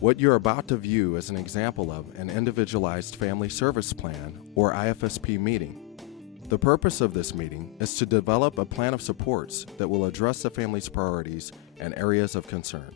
What you're about to view is an example of an Individualized Family Service Plan, or IFSP meeting. The purpose of this meeting is to develop a plan of supports that will address the family's priorities and areas of concern.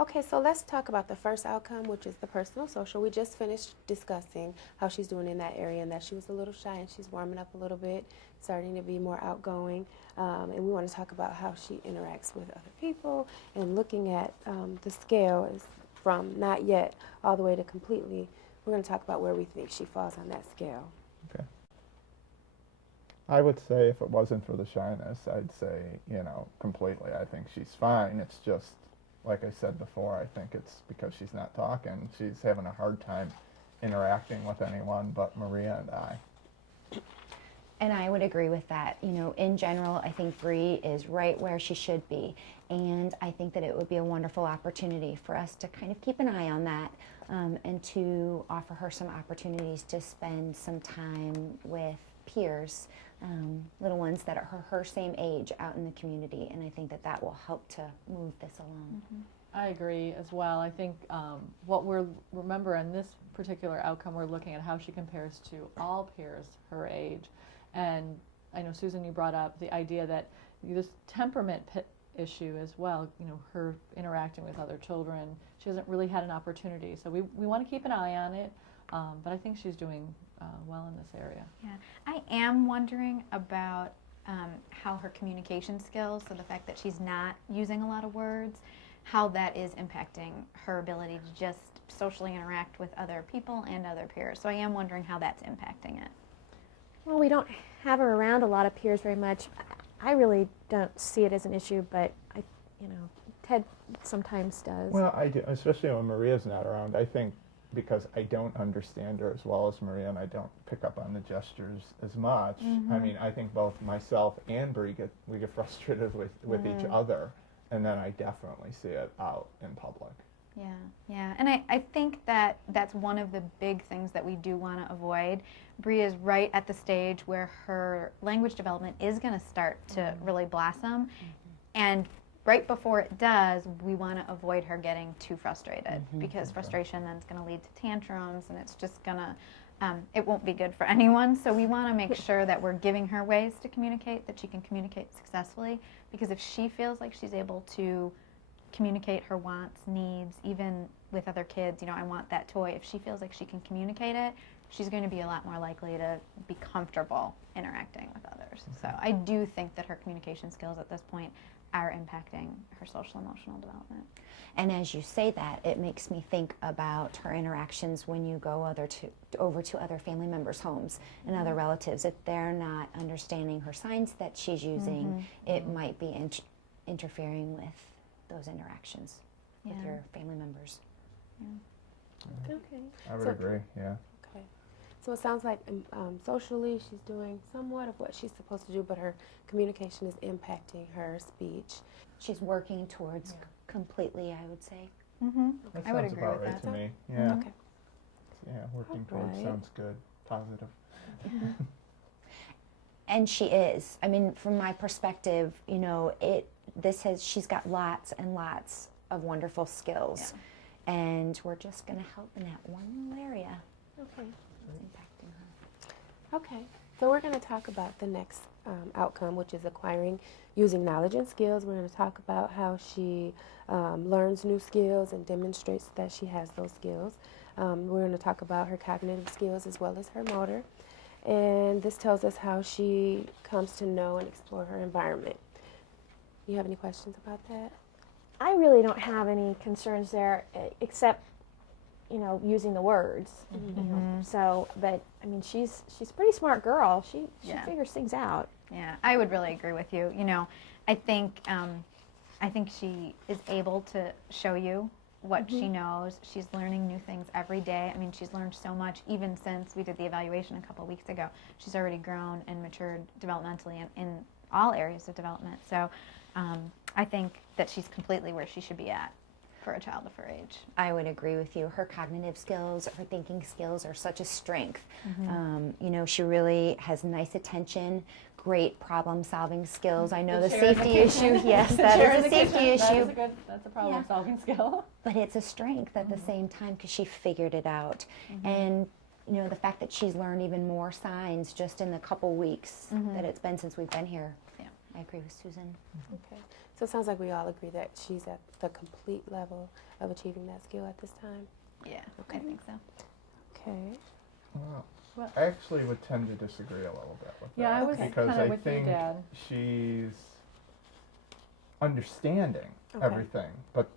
Okay, so let's talk about the first outcome, which is the personal social. We just finished discussing how she's doing in that area and that she was a little shy and she's warming up a little bit, starting to be more outgoing. And we want to talk about how she interacts with other people and looking at the scale is from not yet all the way to completely. We're going to talk about where we think she falls on that scale. Okay. I would say if it wasn't for the shyness, I'd say, completely. I think she's fine. It's just, like I said before, I think it's because she's not talking. She's having a hard time interacting with anyone but Maria and I. And I would agree with that. In general, I think Bree is right where she should be. And I think that it would be a wonderful opportunity for us to kind of keep an eye on that and to offer her some opportunities to spend some time with peers, little ones that are her same age out in the community. And I think that that will help to move this along. Mm-hmm. I agree as well. I think remember in this particular outcome, we're looking at how she compares to all peers her age. And I know, Susan, you brought up the idea that this temperament issue as well, her interacting with other children, she hasn't really had an opportunity. So we want to keep an eye on it, but I think she's doing well in this area. Yeah, I am wondering about how her communication skills, so the fact that she's not using a lot of words, how that is impacting her ability to just socially interact with other people and other peers. So I am wondering how that's impacting it. Well, we don't have her around a lot of peers very much. I really don't see it as an issue, but Ted sometimes does. Well, I do, especially when Maria's not around. I think because I don't understand her as well as Maria and I don't pick up on the gestures as much. Mm-hmm. I mean, I think both myself and Bree get frustrated with each other, and then I definitely see it out in public. Yeah, and I think that that's one of the big things that we do want to avoid. Bree is right at the stage where her language development is going to start to really blossom, and right before it does, we want to avoid her getting too frustrated, because frustration then is going to lead to tantrums, and it's just going to, it won't be good for anyone. So we want to make sure that we're giving her ways to communicate, that she can communicate successfully, because if she feels like she's able to communicate her wants, needs, even with other kids, I want that toy. If she feels like she can communicate it, she's going to be a lot more likely to be comfortable interacting with others. So I do think that her communication skills at this point are impacting her social emotional development. And as you say that, it makes me think about her interactions when you go over to other family members' homes and other relatives. If they're not understanding her signs that she's using, it might be interfering with those interactions with your family members. Okay. I would agree, yeah. Okay. So it sounds like socially she's doing somewhat of what she's supposed to do, but her communication is impacting her speech. She's working towards completely, I would say. That I would sounds agree about with right that. to me. Yeah. Okay. Yeah, working All towards right. sounds good, positive. And she is. I mean, from my perspective, she's got lots and lots of wonderful skills. Yeah. And we're just going to help in that one little area Okay. that's impacting her. Okay. So we're going to talk about the next outcome, which is using knowledge and skills. We're going to talk about how she learns new skills and demonstrates that she has those skills. We're going to talk about her cognitive skills as well as her motor. And this tells us how she comes to know and explore her environment. You have any questions about that? I really don't have any concerns there, except, using the words. So, but I mean, she's a pretty smart girl. She figures things out. Yeah, I would really agree with you. I think she is able to show you what she knows. She's learning new things every day. I mean, she's learned so much even since we did the evaluation a couple weeks ago. She's already grown and matured developmentally in all areas of development. So I think that she's completely where she should be at. for a child of her age. I would agree with you. Her cognitive skills, her thinking skills are such a strength. You know, she really has nice attention, great problem-solving skills. I know the safety issue, yes, that is a safety issue. That's a problem-solving skill. But it's a strength at the same time because she figured it out. And you know, the fact that she's learned even more signs just in the couple weeks that it's been since we've been here. Yeah. I agree with Susan. Okay. So it sounds like we all agree that she's at the complete level of achieving that skill at this time. Yeah, I think so. Okay. Well, I actually would tend to disagree a little bit with Yeah, that. I was because kinda I with you, think Dad. she's understanding Okay. everything, but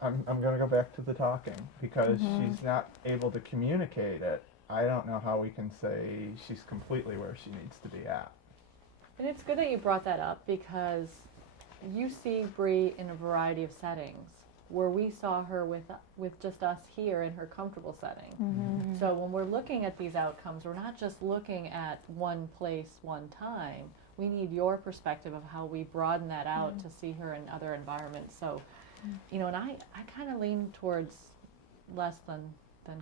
I'm going to go back to the talking because she's not able to communicate it. I don't know how we can say she's completely where she needs to be at. And it's good that you brought that up because you see Bree in a variety of settings where we saw her with just us here in her comfortable setting. So when we're looking at these outcomes, we're not just looking at one place, one time. We need your perspective of how we broaden that out to see her in other environments. So, you know, and I kind of lean towards less than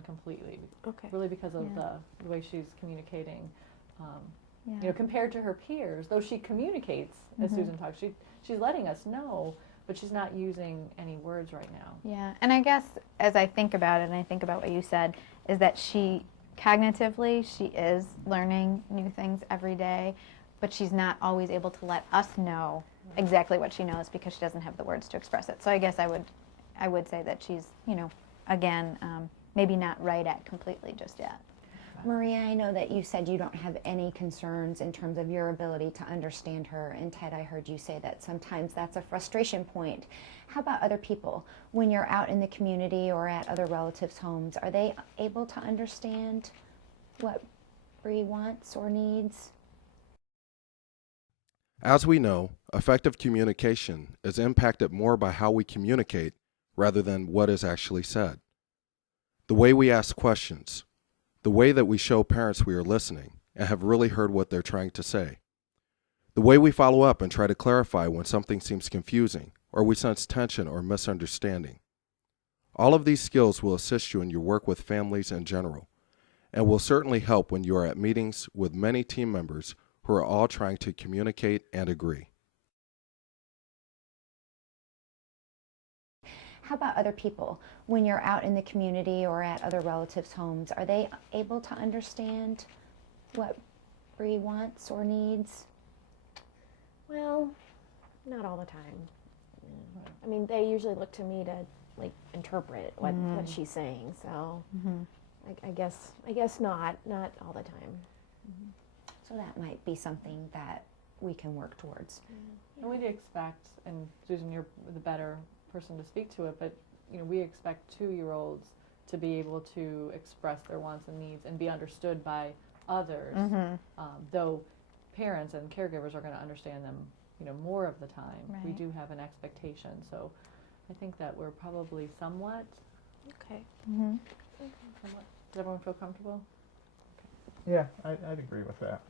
completely, Okay. really because of Yeah. the way she's communicating. Yeah. You know, compared to her peers, though she communicates as Susan talks, she's letting us know, but she's not using any words right now. Yeah, and I guess as I think about it, and I think about what you said, is that she cognitively, she is learning new things every day, but she's not always able to let us know exactly what she knows because she doesn't have the words to express it. So I guess I would say that she's, you know, again, maybe not right at completely just yet. Maria, I know that you said you don't have any concerns in terms of your ability to understand her. And Ted, I heard you say that sometimes that's a frustration point. How about other people? When you're out in the community or at other relatives' homes, are they able to understand what Bree wants or needs? As we know, effective communication is impacted more by how we communicate rather than what is actually said. The way we ask questions, the way that we show parents we are listening and have really heard what they're trying to say, the way we follow up and try to clarify when something seems confusing or we sense tension or misunderstanding. All of these skills will assist you in your work with families in general and will certainly help when you are at meetings with many team members who are all trying to communicate and agree. How about other people? When you're out in the community or at other relatives' homes, are they able to understand what Bree wants or needs? Well, not all the time. I mean, they usually look to me to like interpret what she's saying. So I guess not all the time. So that might be something that we can work towards. And we expect, and Susan, you're the better person to speak to it, but you know, we expect 2-year-olds to be able to express their wants and needs and be understood by others, though parents and caregivers are going to understand them, you know, more of the time. We Right. do have an expectation, so I think that we're probably somewhat. Okay. Somewhat. Does everyone feel comfortable? Yeah, I'd agree with that.